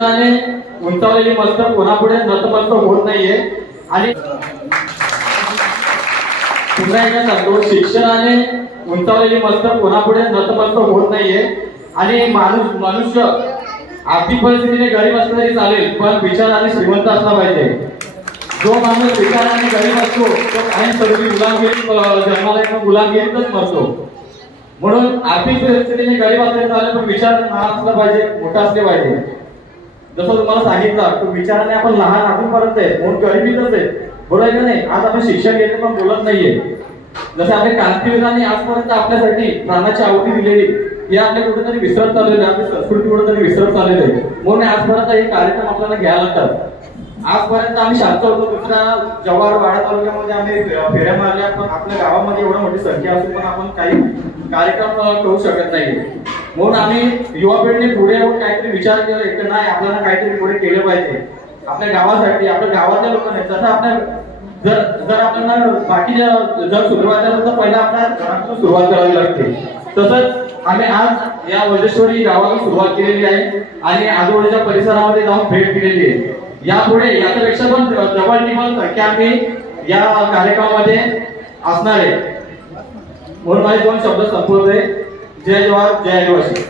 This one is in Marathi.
आणि उंचावलेली मस्तक कोणापुढे नतमस्तक होत नाहीये आणि पुन्हा एकदा सांगतो, शिक्षणाने उंचावलेली मस्तक कोणापुढे नतमस्तक होत नाहीये आणि मनुष्य आर्थिक परिस्थितीने गरीब असला तरी चालेल, पण विचाराने श्रीमंत असला पाहिजे. जो माणूस विचाराने गरीब असतो तो काही सगळी गुलामगिरी जन्माला येऊन गुलामगिरीतच मरतो. म्हणून आर्थिक परिस्थितीने गरीब असले चालेल, पण विचार लहान असला पाहिजे, मोठा असले पाहिजे. जसं तुम्हाला सांगितलं तो विचाराने आपण लहान अजूनपर्यंत आहे, म्हणून गरिबीतच आहे, बरोबर आहे का नाही. आज आपण शिक्षण घेतो पण बोलत नाहीये. जसे आपल्या क्रांतिवीरांनी आजपर्यंत आपल्यासाठी प्राणाची आहुती दिलेली हे आपल्या कुठेतरी विसरत चाललेले, आपली संस्कृती कुठेतरी विसरत चाललेली आहे. म्हणून आजपर्यंत हे कार्यक्रम आपल्याला घ्यायला लागतात. आजपर्यंत आम्ही शांत होतो, दुसऱ्या जव्हार वाडा तालुक्यामध्ये आम्ही फेऱ्या मारल्या, पण आपल्या गावामध्ये एवढी मोठी संख्या असून पण आपण काही कार्यक्रम करू शकत नाही. म्हणून आम्ही युवा पिढीने पुढे येऊन काहीतरी विचार केला की नाही, आपल्याला काहीतरी पुढे केलं पाहिजे आपल्या गावासाठी, आपल्या गावातल्या लोकांनी. जसं आपल्या जर आपल्याला बाकीच्या जर सुरुवात झालं तर पहिला आपल्या घरातून सुरुवात करावी लागते. तसंच आम्ही आज या वजेश्वरी गावाला सुरुवात केलेली आहे आणि आजूबाजूच्या परिसरामध्ये जाऊन भेट दिलेली आहे. यापुढे याच्यापेक्षा पण जवळ निवड संख्या आम्ही या कार्यक्रमामध्ये असणार आहे. म्हणून माझे दोन शब्द संपवतोय. जय जवान जय आदिवासी.